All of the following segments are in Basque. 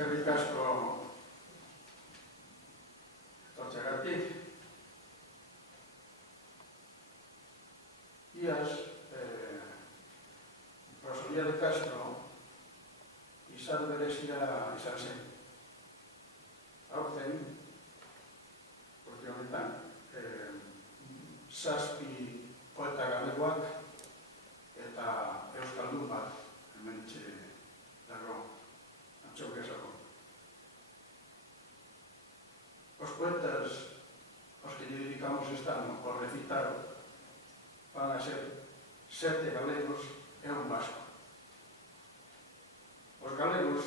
este ricasco tochagatik iaz Rosalía de Castro izan berezia izan zen. Aurten, urte honetan, zazpi poeta galegoak eta euskaldun bat hementxe dago antxaukezako. Os poetas aos que lle dedicamos este ano por recitar van a ser 7 galegos e un vasco. Os galegos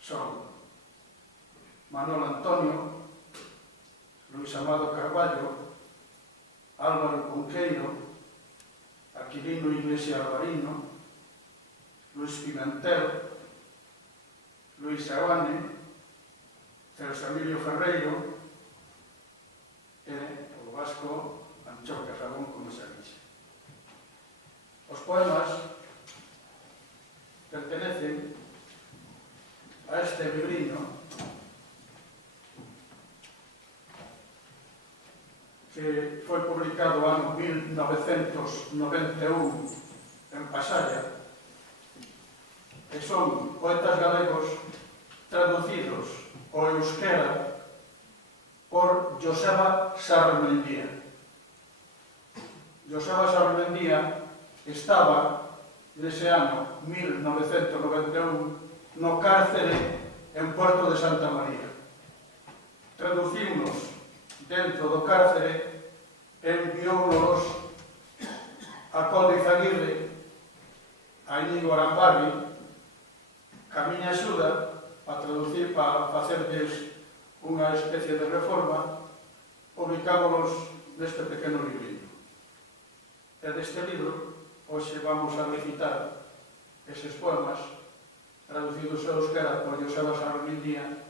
son Manuel Antonio, Luis Amado Carballo, Álvaro Cunqueiro, Aquilino Iglesia Alvarino, Luis Pimentel, Luis Sabane, Celso Emilio Ferreiro e o vasco Anchón Casabón, como se dixe. Os poemas pertenecen a este libriño que foi publicado no ano 1991 en Pasalla, e son poetas galegos traducidos ao euskera por Joseba Sarmendía. Joseba Sarmendía estaba, nese ano 1991, no cárcere en Puerto de Santa María. Traducimos dentro do cárcere, enviounos a Coldo Izaguirre, a Íñigo Arambarri, ca miña axuda a traducir para facerles unha especie de reforma, publicámonos neste pequeno libriño. E deste libro, hoxe vamos a recitar eses poemas traducidos ao euskera por Joseba Sarmendía,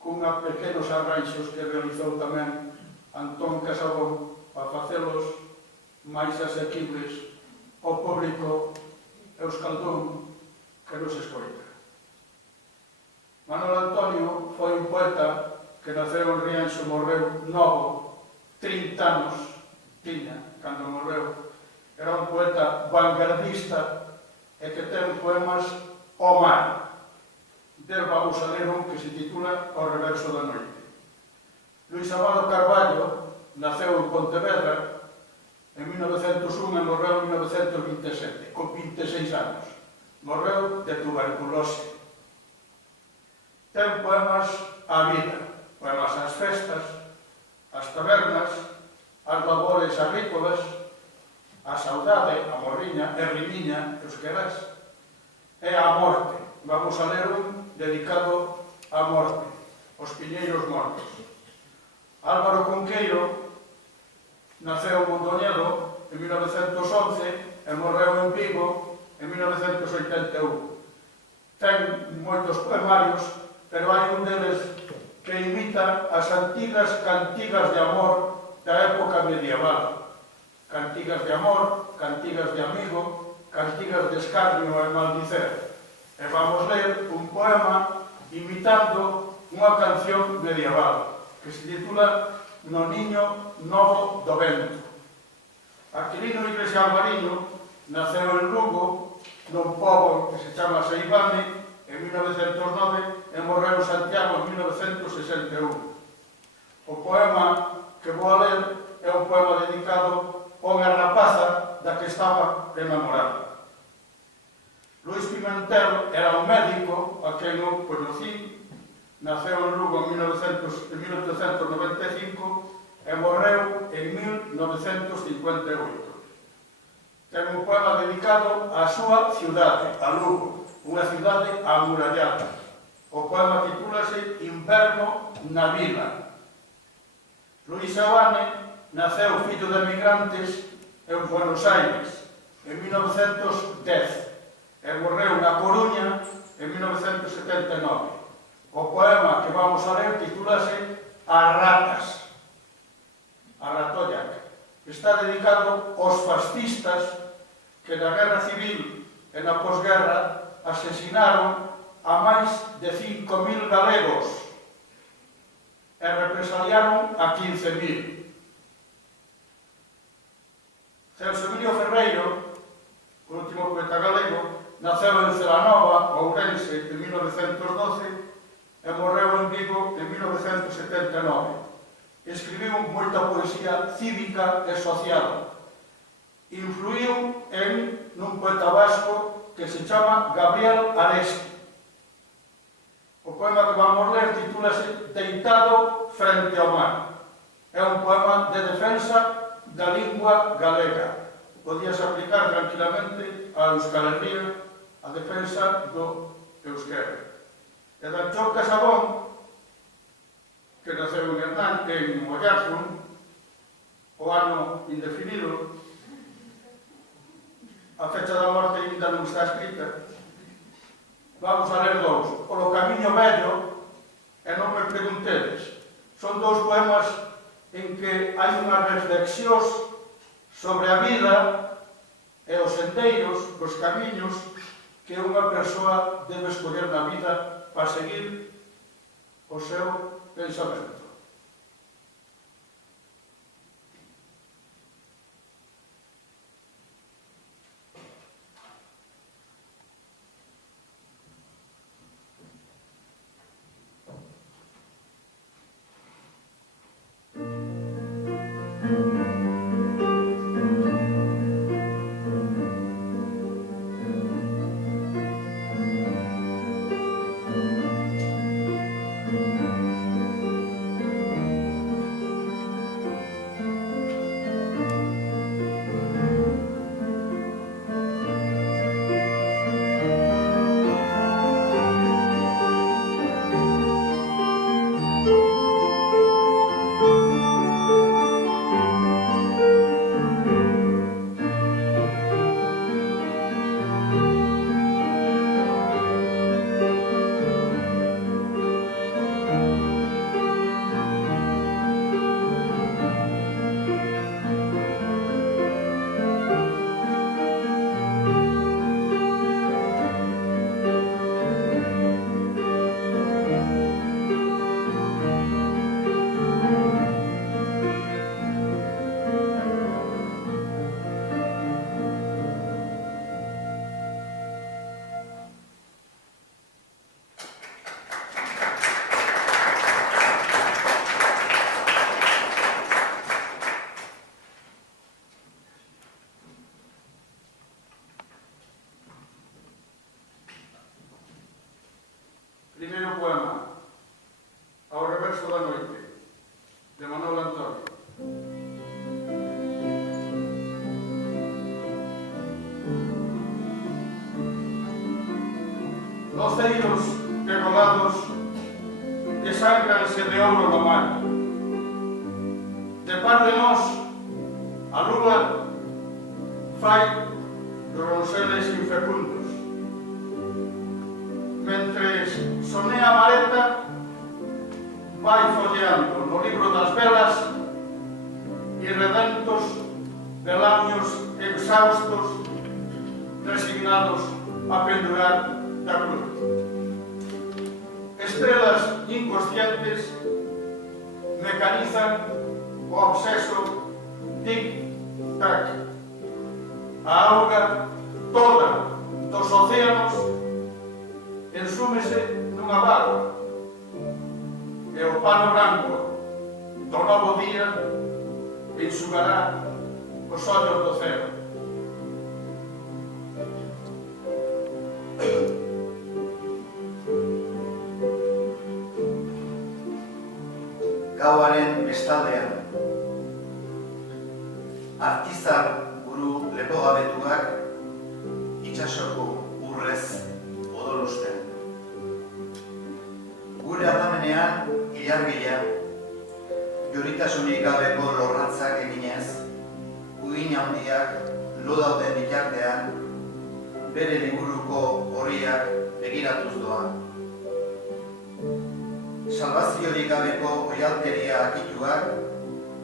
cunha pequenos arranxos que realizou tamén Antón Casabón para facelos máis asequibles ao público euskaldún que nos escoita. Manuel Antonio foi un poeta que naceu en Rianxo, morreu novo, 30 anos tiña cando morreu. Era un poeta vanguardista e que ten poemas ao mar. Del vamos a ler un que se titula O reverso da noite. Luis Amado Carballo naceu en Pontevedra en 1901 e morreu en 1927, con 26 anos. Morreu de tuberculose. Ten poemas á vida, poemas ás festas, ás tabernas, ás labores agrícolas, a saudade, a morriña e rimiña euskeras, e a morte. Vamos a ler un dedicado á morte, os piñeiros mortos. Álvaro Cunqueiro naceu en Mondoñedo en 1911 e morreu en Vigo en 1981. Ten moitos poemarios, pero hai un deles que imita as antigas cantigas de amor da época medieval. Cantigas de amor, cantigas de amigo, cantigas de escarnio e maldicer. E vamos ler un poema imitando unha canción medieval que se titula No niño novo do vento. Aquilino Iglesia Alvarino naceu en Lugo, nun pobo que se chama Seivane, en 1909 e morreu en Santiago en 1961. O poema que vou a ler é un poema dedicado a unha rapaza da que estaba enamorada. Luis Pimentel era un médico a quen eu conocí, naceu en Lugo en 1895 e morreu en 1958. Ten un poema dedicado á súa ciudade, a Lugo, unha cidade amurallada. O poema titúlase Inverno na Vila. Luis Sabane naceu fillo de emigrantes en Buenos Aires en 1910 e morreu na Coruña en 1979. O poema que vamos a ler titúlase As ratas, a ratollac. Está dedicado aos fascistas que na Guerra Civil e na posguerra asesinaron a máis de 5.000 galegos e represaliaron a 15.000. Celso Emilio Ferreiro, o último poeta galego, naceu en Celanova, Ourense, en 1912 e morreu en Vigo en 1979. Escribiu moita poesía cívica e social. Influiu nun poeta vasco que se chama Gabriel Aresti. O poema que vamos ler titúlase Deitado frente ao mar. É un poema de defensa da lingua galega. Podíase aplicar tranquilamente a Euskal Herria, a defensa do euskera. E Danchón Casabón, que naceu en Hernán, en Ollarzun, o ano indefinido, a fecha da morte ainda non está escrita. Vamos a ler dous. Polo camiño vello, e non me preguntedes, son dous poemas en que hai unhas reflexións sobre a vida e os sendeiros, os camiños que unha persoa debe escoller na vida para seguir o seu pensamento. Primeiro poema, Ao reverso da noite, de Manuel Antonio. Loceiros derrolados desangranse de ouro no mar. De par de nós, a lúa fai ronseles infecundos. Mentres sonea a mareta, vai folleando no libro das velas irredentos velamios exhaustos resignados a pendurar da cruz. Estrelas inconscientes mecanizan o obseso tic-tac. A auga toda dos océanos ensúmese nunha vaga e o pano branco do novo día enxugará os ollos do ceo. Gauaren bestaldean, artizar buru lepogabetuak itsasoko urrez odolusten. Gure aldamenean ilargila, joritasunik gabeko lorratzak eginez, uin handiak lo dauden bitartean, bere liburuko horiak begiratuz doa. Salvaziorik gabeko oialteria akituak,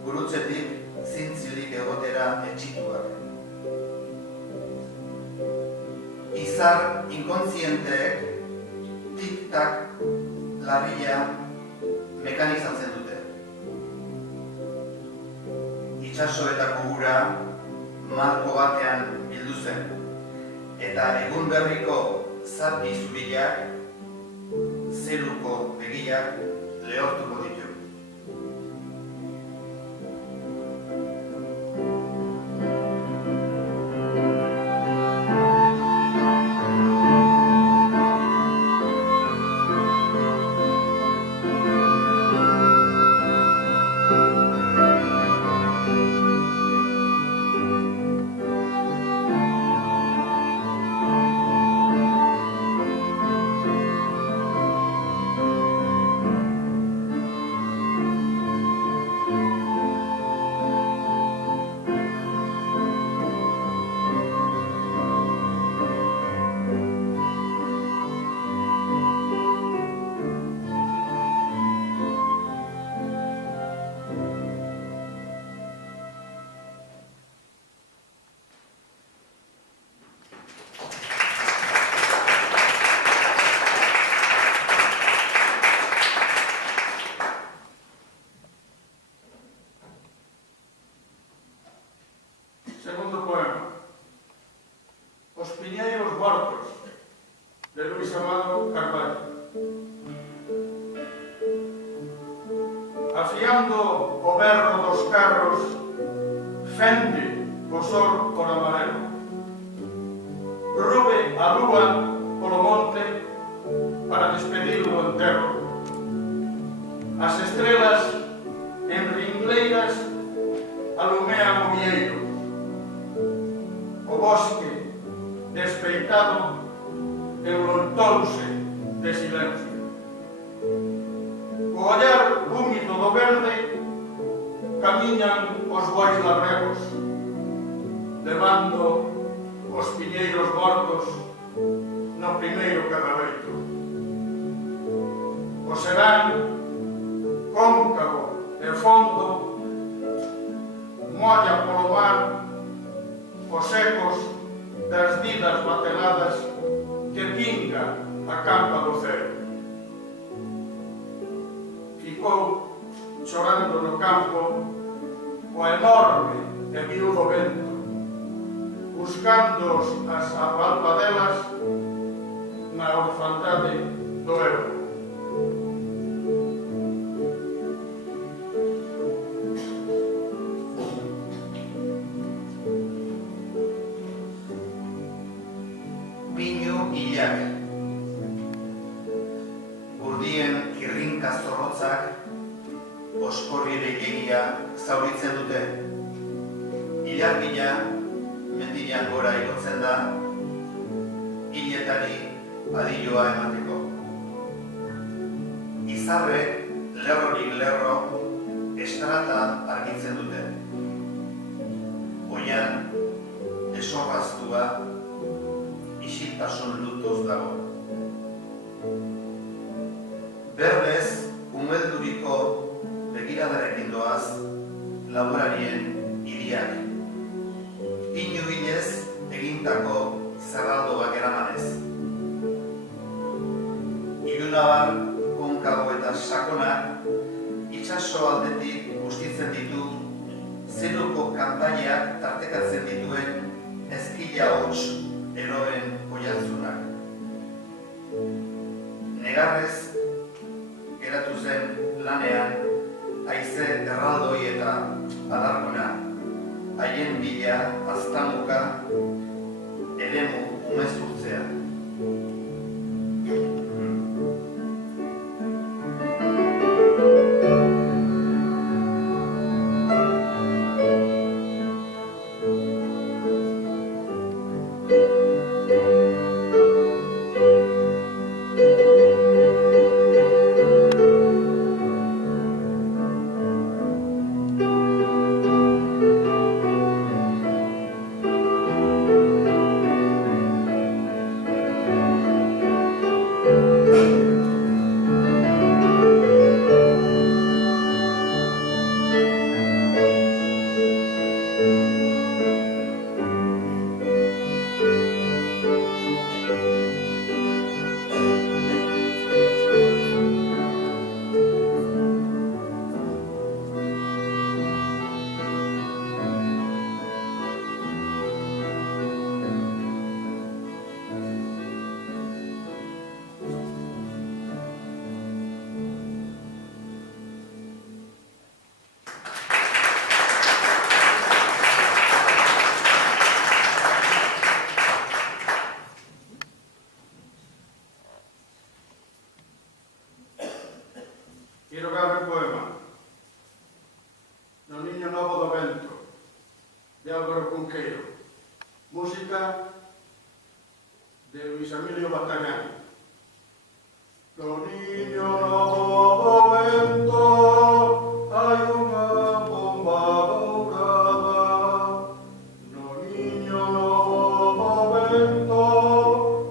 gurutzetik zintzilik egotera etxituak. Izar inkontzienteek aitak larria mekanizatzen dute. Itsasoetako ura marko batean bildu zen, eta egun berriko zati zuriak zeruko begiak lehortuko ditu. Segundo poema. Os piñeiros mortos, de Luis Amado Carballo. Afiando o berro dos carros, fende o sol por amarelo. Rube a lúa polo monte para despedir o enterro. As estrelas en ringleiras alumean o vieiro. O bosque despeitado envoltouse de silencio. O ollar húmido do verde camiñan os bois labregos, levando os piñeiros mortos no primeiro carrabeito. O serán cóncavo e fondo molla polo mar os ecos das vidas bateladas que pinga a campa do ceo. Ficou chorando no campo o enorme e viudo vento, buscando as apalpadelas na orfandade do Ebro. Pinu hilak. Urdien irrinka zorrotzak oskorrire egia zauritzen dute. Ilargila mendian gora igotzen da, hiletari adioa emateko. Izarrek lerrorik lerro estrata argitzen dute. Oian desorraztua isiltasun lutoz dago. Berdez, umelduriko begiradarekin doaz laborarien hiriak. Pinu hilez egintako zerraldoak eramanez. Ilunabar, konkabo eta sakonak itsaso aldetik bustitzen ditu zeruko kantaiak tartekatzen dituen ezkila hots eroen oihartzunak. Negarrez geratu zen lanean haize erraldoi eta adarguna, haien bila aztamuka eremu umezurtzea. Hirugarren poema. No niño novo do vento, de Álvaro Cunqueiro. Música de Luis Emilio Batagán. No niño novo do vento, hai unha bomba dourada. No niño novo do vento,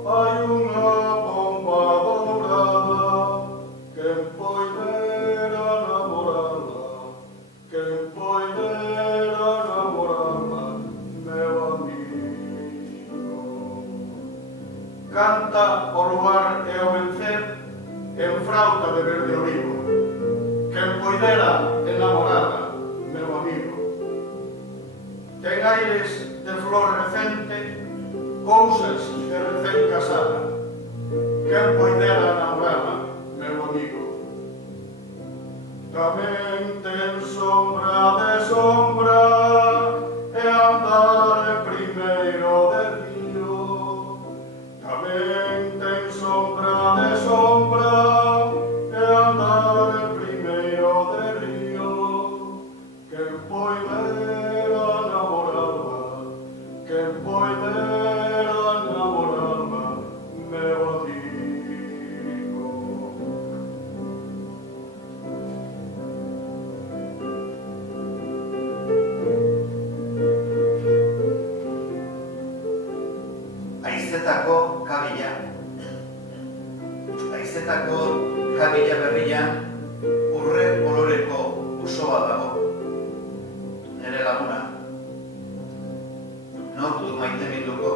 hai unha bomba dourada. Quen poidera namorarla, quen poidera namorarla, meu amigo. Canta o luar e o vencer en frauta de verde olivo. Quen poidera enamorada, meu amigo. Ten aires de flor recente, cousas de recén casada. Quen poidera enamorada, meu amigo. Tamén ten sombra de sombra e andar primeiro de río. Tamén ten sombra de sombra e andar primeiro de río. Quen poidera namorarla, quen poidera namorarla, meu amigo. Haizetako kabila. Haizetako kabila berrian urre koloreko uso bat dago. Nere laguna. Nork dut maite minduko?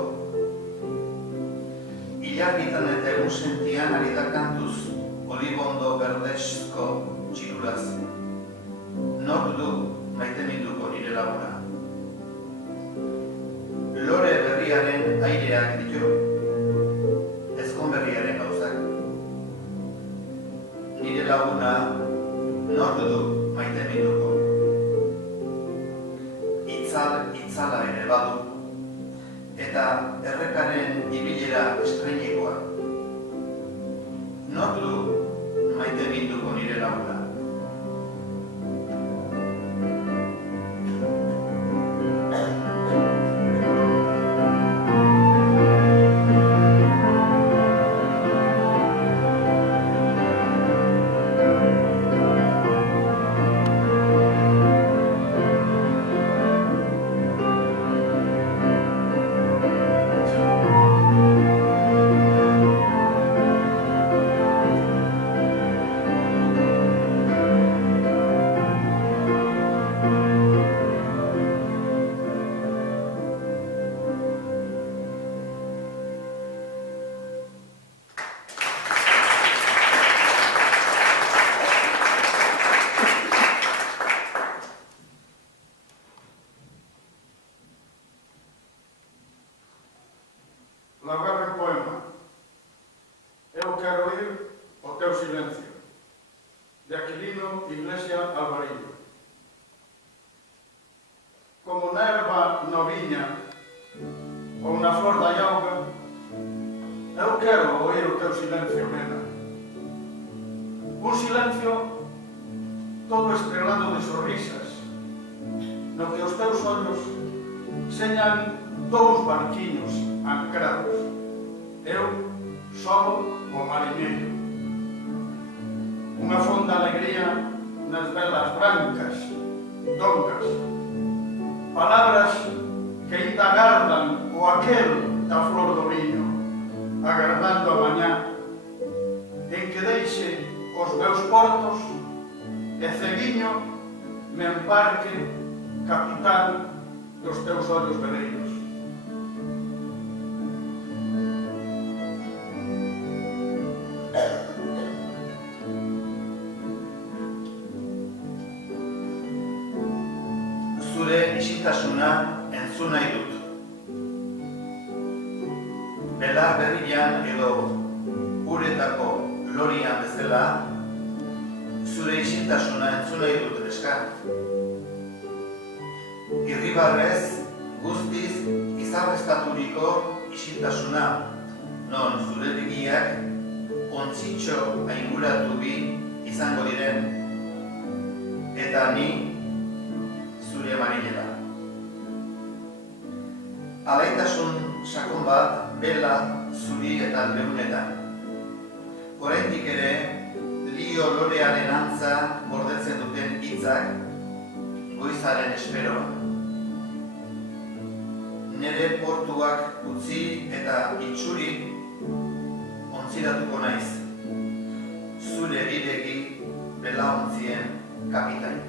Ilargitan eta egun sentian ari da kantuz olibondo berdezko txilulaz. Nork dut maite minduko nire laguna? Lore berriaren aireak ditu, ezkon berriaren gauzak. Nire laguna nork du maite minduko. Itzala ere badu, eta errekaren ibilera estreñekoa. Nork du maite minduko nire laguna. Laugarren poema. Eu quero ir ao teu silencio, de Aquilino Iglesia Alvarillo. Como na erva noviña ou na flor da iauga, eu quero oír o teu silencio, nena. Un silencio todo estrelado de sonrisas, no que os teus ollos señan dous barquiños ancrados. Eu solo o mariñeiro. Unha fonda alegría nas velas brancas, dongas. Palabras que ainda agardan o aquel da flor do viño, agardando a mañá, en que deixe os meus portos e ceguiño me embarque, capitán dos teus ollos veleiros. Zure isiltasuna entzun nahi dut. Belar berrian edo uretako lorian bezala, zure isiltasuna entzun nahi dut, neska. Irribarrez, guztiz izarreztaturiko isiltasuna, non zure begiak ontzitxo ainguratu bi izango diren eta ni zure marinela. Alaitasun sakon bat bela zuri eta leunetan. Oraindik ere, lio lorearen antza gordetzen duten hitzak goizaren esperoa. Nere portuak utzi eta itxuri ontziratuko naiz. Zure bidegi belaontzien kapitain.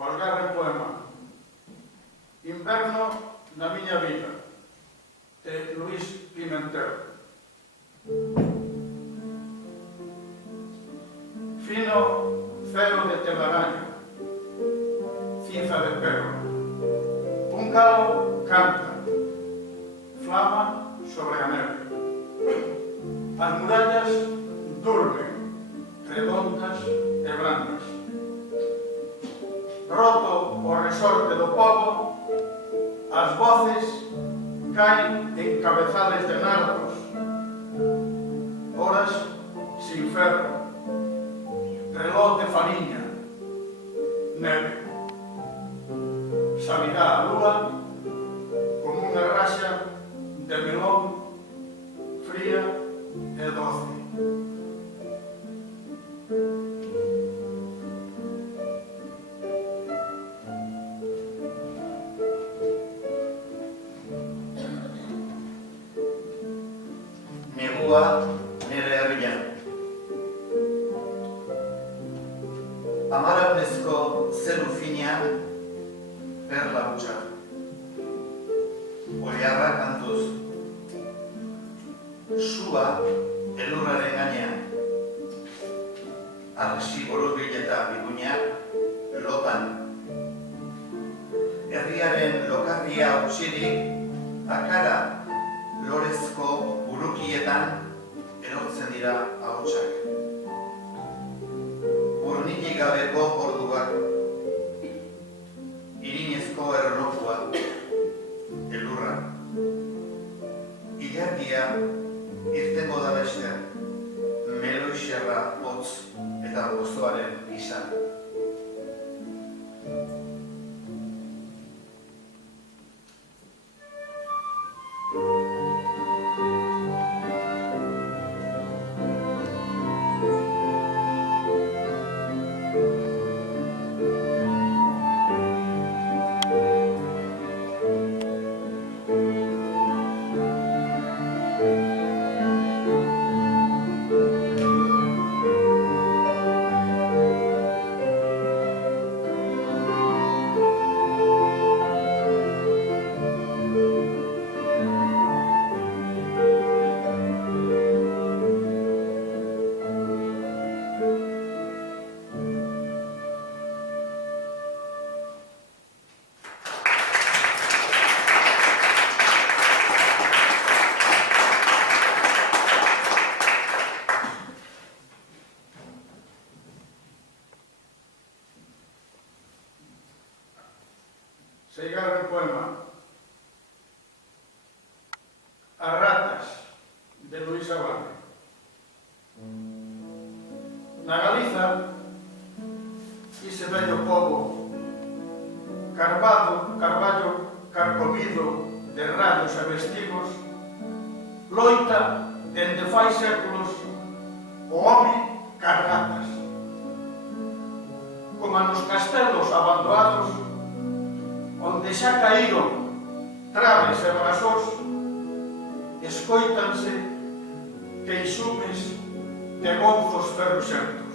Bosgarren poema. Inverno na miña vida, de Luis Pimentel. Fino ceo de telaraño, ciza de perro. Un galo canta, flama sobre a neve. As murallas durmen, redondas e brandas. Roto o resorte do pobo, as voces caen en cabezales de nardos, horas sin ferro, reloj de fariña, neve. Salirá a lúa como unha raxa de melón fría e doce. Nere herrian. Amaraunezko zeru finean perla hutsa. Oliarra kantuz. Sua elurraren gainean. Arresi borobil eta biguneak lotan. Herriaren lokarria utsirik akara lorezko burukietan erortzen dira ahotsak. Urninik gabeko orduak, irinezko erlojua, elurra. Ilargia irtengo da beste, meloixerra hotz eta gozoaren izan. Seigarren poema. As ratas, de Luis Abade. Na Galiza, ese vello pobo, carballo carcomido de rayos e vestigos, loita dende fai séculos o home cas ratas. Como nos castelos abandonados, onde xa caíron traves e brasós, escoítanse queixumes de gonzos ferruxentos.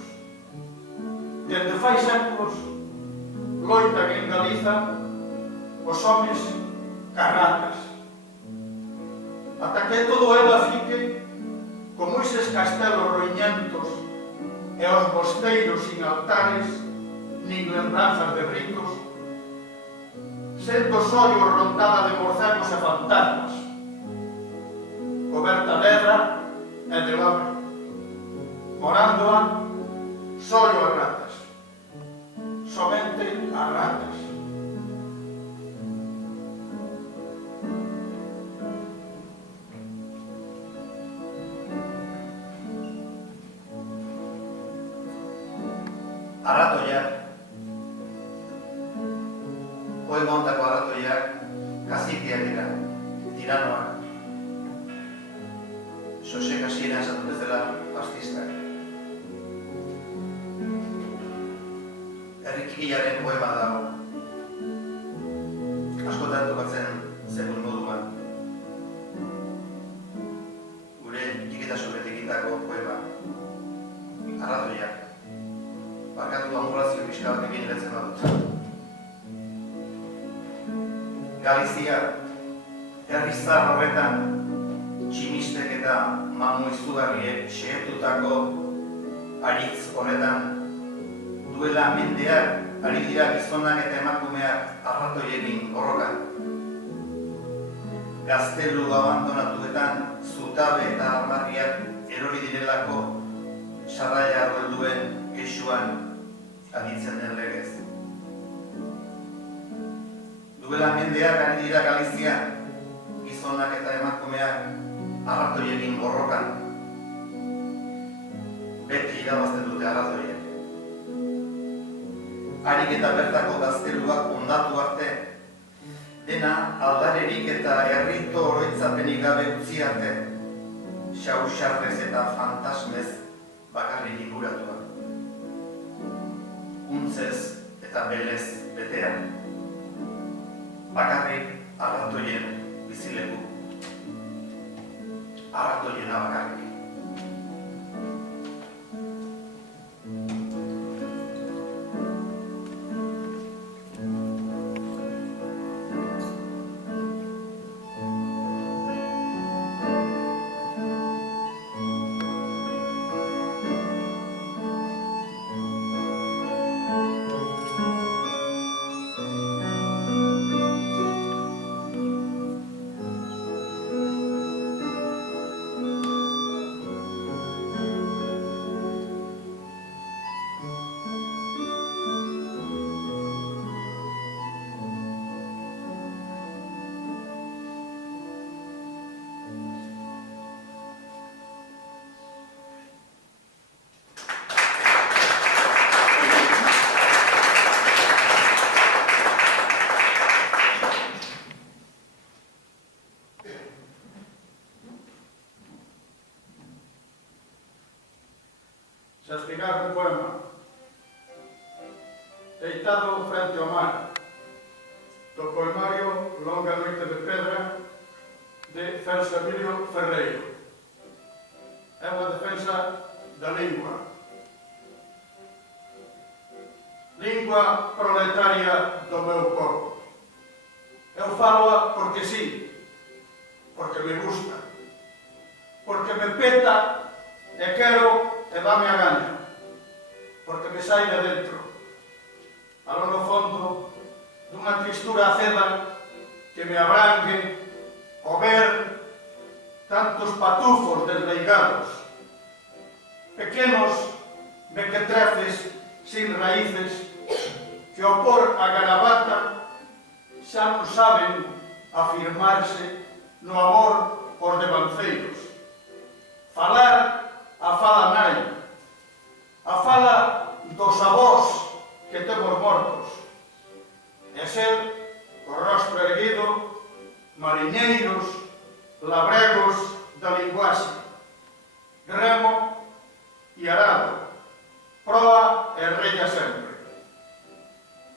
Dende fai séculos loitan en Galiza os homes carratas, ata que todo ela fique como eses castelos roiñentos e os mosteiros sin altares nin lembranzas de ritos, sendo sollo rondada de morcegos e fantasmas, coberta de erra e de lame, morándoa sollo as ratas, somente as ratas. Arratoiak, poema hontako arratoiak, kazikiak dira, tiranoak. Xosek hasieran esatu bezala fascistak. Herrikilaren poema dago. Askotan tokatzen zenun moduan. Gure txikitasunetik egindako poema. Arratoiak. Barkatu amburazio pixka bat egin letzen badut. Galizia, herri zahar horretan, tximistek eta mamu izugarriek xehetutako aritz honetan, duela mendeak ari dira gizonak eta emakumeak arratoiekin borrokan. Gaztelu abandonatuetan zutabe eta armarriak erori direlako sarraia arrolduen kexuan aditzen den legez. Duela mendeak ari dira Galizian, gizonak eta emakumeak arratoiekin borrokan. Beti irabazten dute arratoiek. Harik eta bertako gazteluak ondatu arte, dena aldarerik eta herrito oroitzapenik gabe utzi arte, xausarrez eta fantasmez bakarrik inguratua. Untzez eta belez betean. Bakarrik arratoien bizileku. Arratoiena bakarrik. Se explicar un poema deitado frente ao mar do poemario Longa noite de pedra de Celso Emilio Ferreiro. É unha defensa da lingua. Lingua proletaria do meu corpo. Eu falo porque sí, porque me gusta, porque me peta e quero e dame a gaña, porque me sai de dentro, aló no fondo dunha tristura aceda que me abrangue o ver tantos patufos desleigados, pequenos mequetrefes sin raíces que ao por a garabata xa non saben afirmarse no amor os devanceiros. Falar a fala nai, a fala dos avós que temos mortos, e ser, co rostro erguido, mariñeiros, labregos da linguaxe, remo e arado, proa e rella sempre.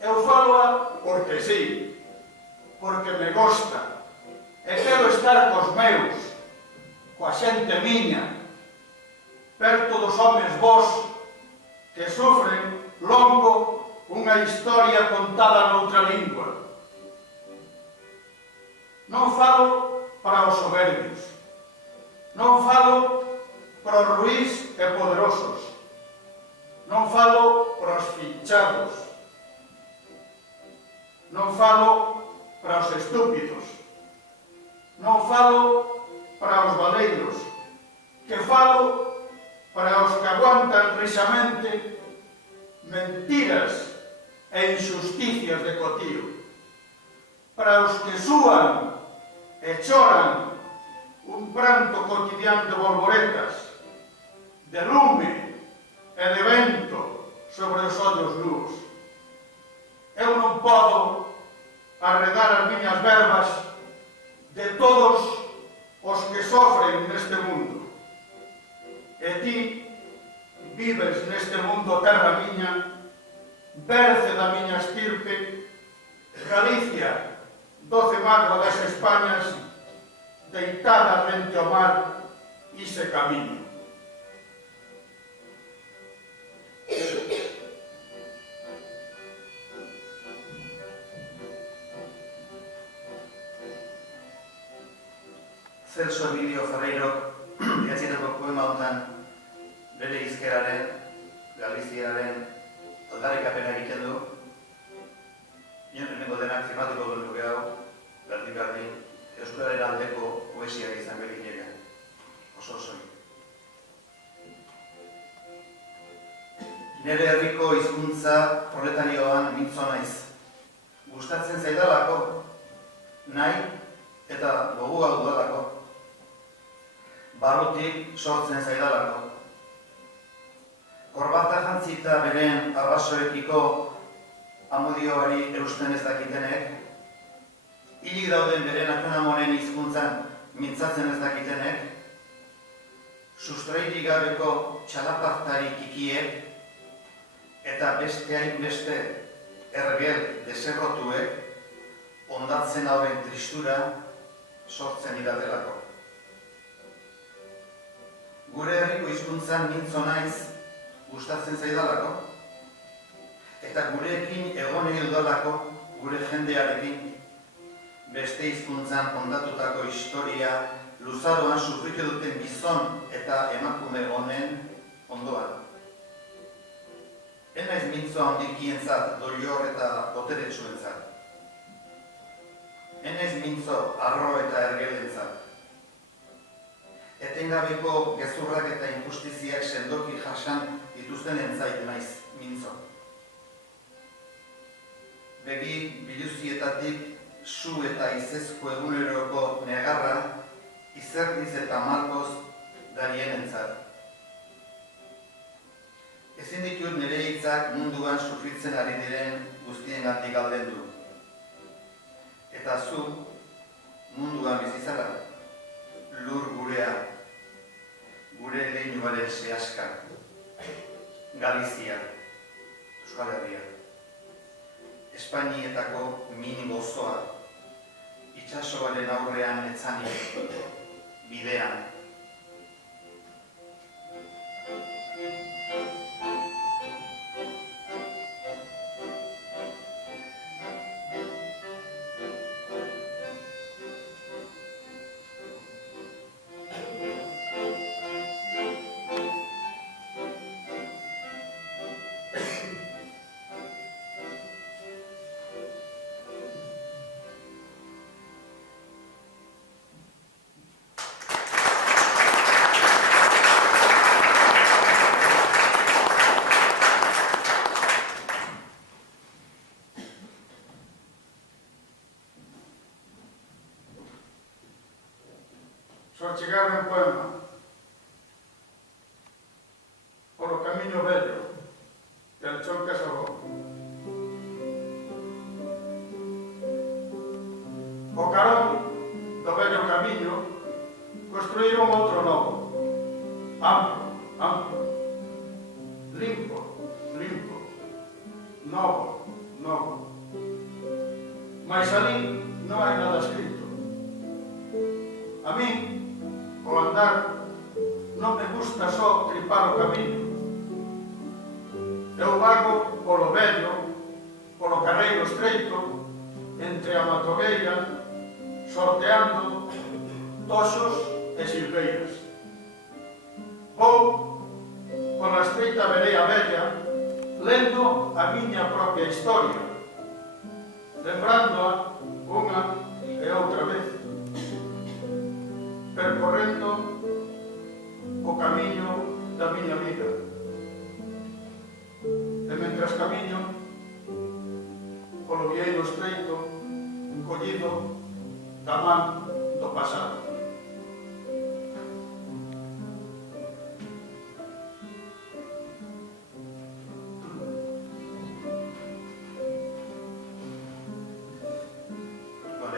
Eu falo porque sí, porque me gosta, e quero estar cos meus, coa xente miña, perto dos homes vos que sofren longo unha historia contada noutra lingua. Non falo para os soberbios, non falo para os ruís e poderosos, non falo para os finchados, non falo para os estúpidos, non falo para os valeiros, que falo para os que aguantan risamente mentiras e injusticias de cotío, para os que súan e choran un pranto cotidiano de borboretas, de lume e de vento sobre os ollos nus. Eu non podo arredar as miñas verbas de todos os que sofren neste mundo. E ti vives neste mundo, terra miña, berce da miña estirpe, Galicia, doce mágoa das Españas, deitada rente ao mar, ise camiño. Celso Emilio Ferreiro idatzitako poema honetan bere hizkeraren, Galiziaren aldarrikapena egiten du. Nion hemengo denak firmatuko duen luke hau, berdin-berdin, euskararen aldeko poesiak izan beginera. Oso-osoi. Nere herriko hizkuntza proletarioan mintzo naiz. Gustatzen zaidalako, nahi eta gogoa dudalako. Barrutik sortzen zaidalako. Korbata jantzita beren arrasoekiko amodioari eusten ez dakitenek, hilik dauden beren atunamonen hizkuntzan mintzatzen ez dakitenek, sustrairik gabeko txalapartari kikiek eta beste hainbeste ergel deserrotuek ondatzen hauen tristura sortzen idatelako. Gure herriko hizkuntzan mintzo naiz gustatzen zaidalako, eta gurekin egonei dudalako, gure jendearekin, beste hizkuntzan ondatutako historia luzaroan sufrike duten gizon eta emakume honen ondoan. Enaiz mintzo handikientzat, dolior eta boteretsuentzat. Enaiz mintzo arro eta ergelentzat. Etengabeko gezurrak eta injustiziak sendoki jasan dituzten entzait naiz mintzo. Begi biluzietatik su eta izezko eguneroko negarra izerdiz eta malkoz darien entzat. Ezin ditut nire hitzak munduan sufritzen ari diren guztiengatik aldendu. Eta zu munduan bizizara, lur gurea, gure leinuaren sehaska, Galizia, Euskal Herria, Espainietako min gozoa, itsasoaren aurrean etzanik, bidean. Sorchegarme un poema. Por o camiño vello, de Anchón Casabón. O carón do vello camiño construíron outro novo, amplo, amplo, limpo, limpo, novo, novo. Mais ali non hai nada escrito. A min, o andar, non me gusta só tripar o camiño. Eu vago polo vello, polo carreiro estreito, entre a matogueira, sorteando toxos e silveiras. Ou pola estreita verea vella, lendo a miña propia historia, lembrándoa unha e outra vez, percorrendo o camiño da miña vida. E mentras camiño polo vieiro estreito, collido da man do pasado.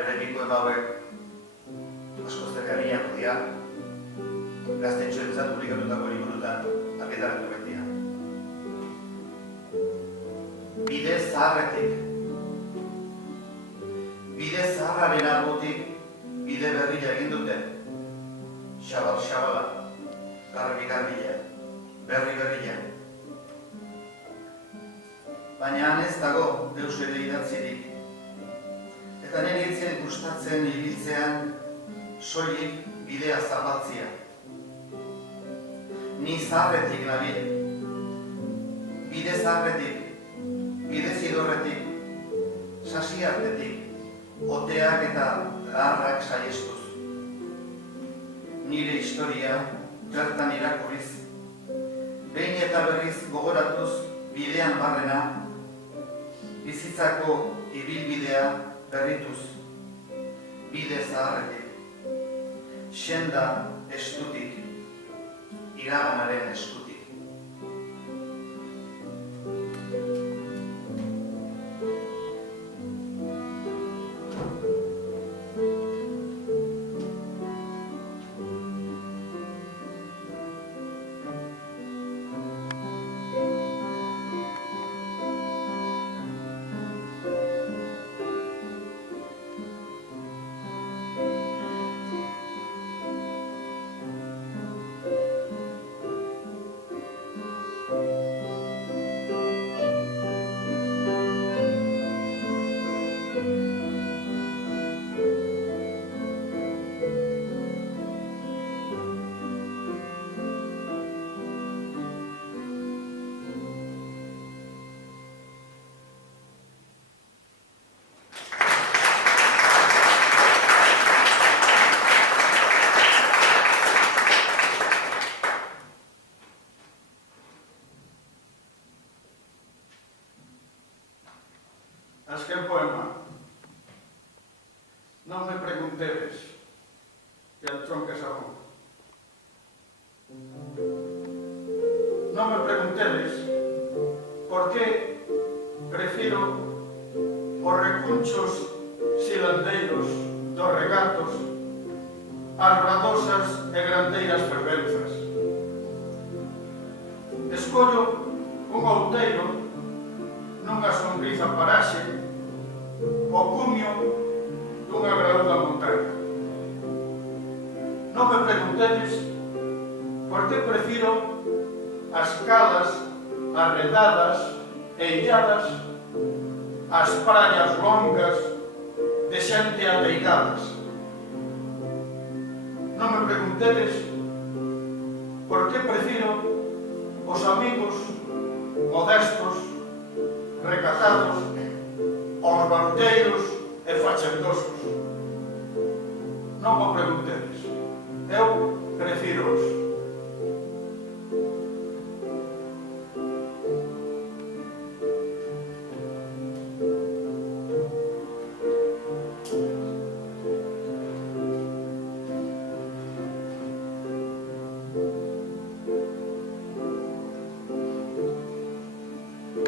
Errepiko emauek asko zergabiak dira, gaztetxoentzat publikatutako liburutan argitaratu betia. Bide zaharretik, bide zaharraren albotik bide berria egin dute. Xabal-xabala, garbi-garbila, berri-berria. Baina han ez dago deus ere idatzirik. Eta nire itzen gustatzen ibiltzean soilik bidea zabaltzia. Ni zaharretik nabil. Bide zaharretik, bide zidorretik, sasi artetik, oteak eta larrak saiestuz. Nire historia bertan irakurriz, behin eta berriz gogoratuz bidean barrena, bizitzako ibilbidea berrituz, bide zaharretik, senda estutik, iraganaren eskutik. Azken poema. Non me preguntedes, e al tronques a món. Non me preguntedes por que prefiro os recunchos silandeiros dos regatos as radosas e grandeiras fervenzas. Escollo un outeiro nunha sombriza paraxe o cumio dunha graúda montaña. Non me preguntedes por que prefiro as calas arredadas e illadas as praias longas de xente ateigadas. Non me preguntedes por que prefiro os amigos modestos, recatados, aos barulleiros e fachendosos. Non me preguntedes, eu prefiro-os.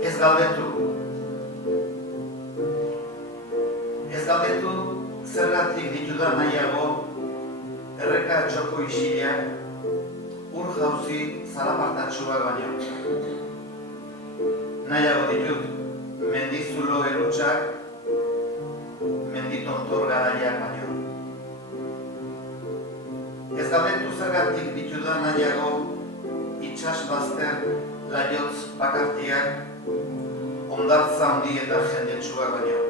Ez galdetu zergatik ditudan nahiago erreka txoko isileak ur jauzi zalapartatxuak baino. Nahiago ditut mendizulo erutxak menditontor garaiak baino. Ez galdetu zergatik ditudan nahiago itxas bazter laiotz bakartiak ondartza handi eta jendetsuak baino.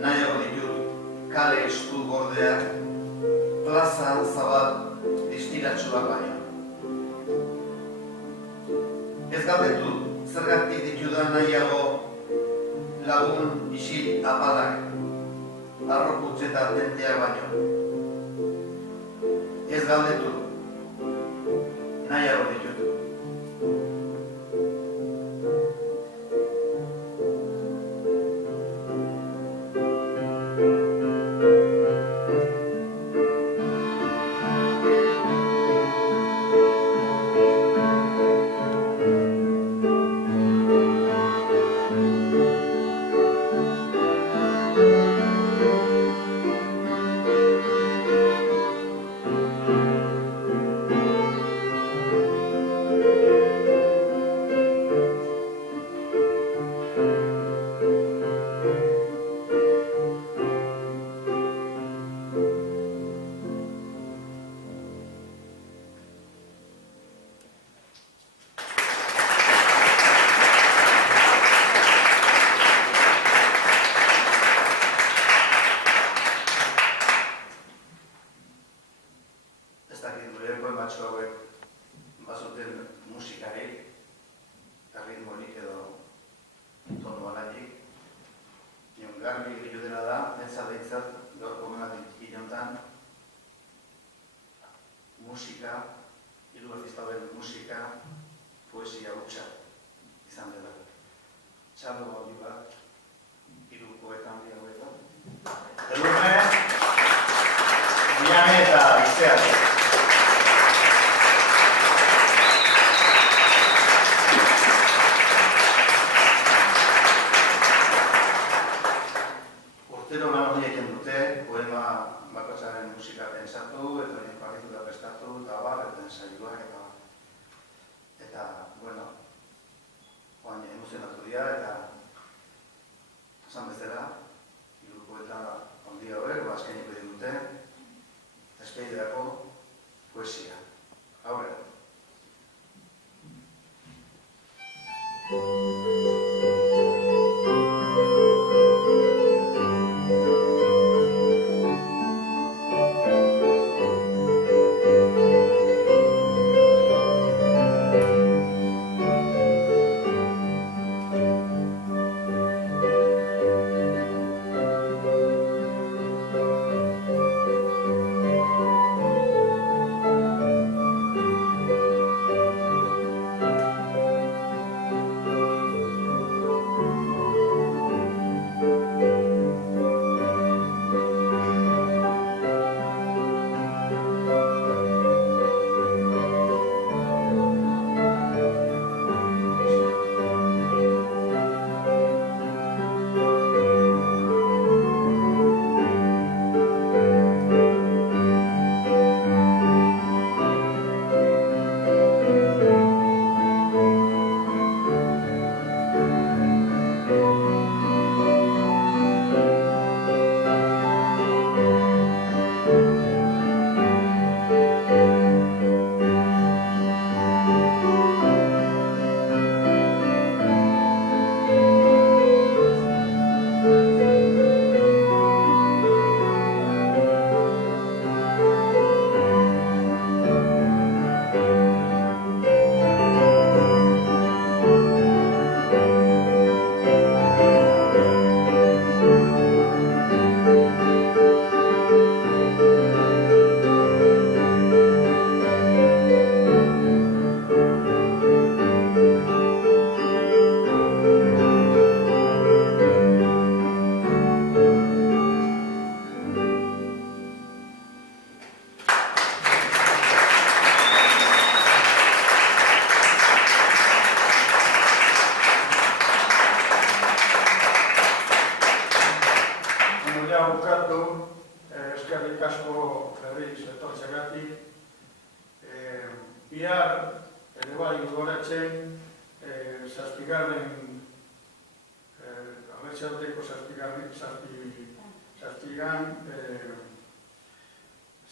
Nahiago ditut kale estu gordeak, plaza zabal distiratsuak baino. Ez galdetu zergatik ditudan nahiago lagun isil apalak, arroputz eta tenteak baino. Ez galdetu, nahiago ditut.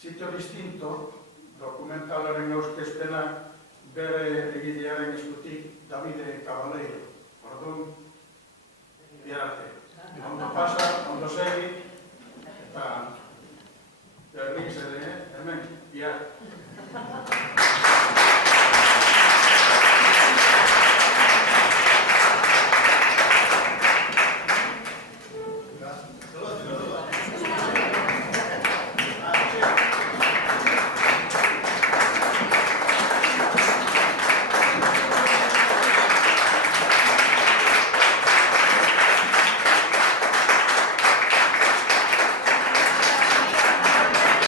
Sitio distinto, dokumentalaren aurkezpenak bere egilearen eskutik Davide Cabaleiro. Orduan, biarte. Ondo pasa, ondo segi, eta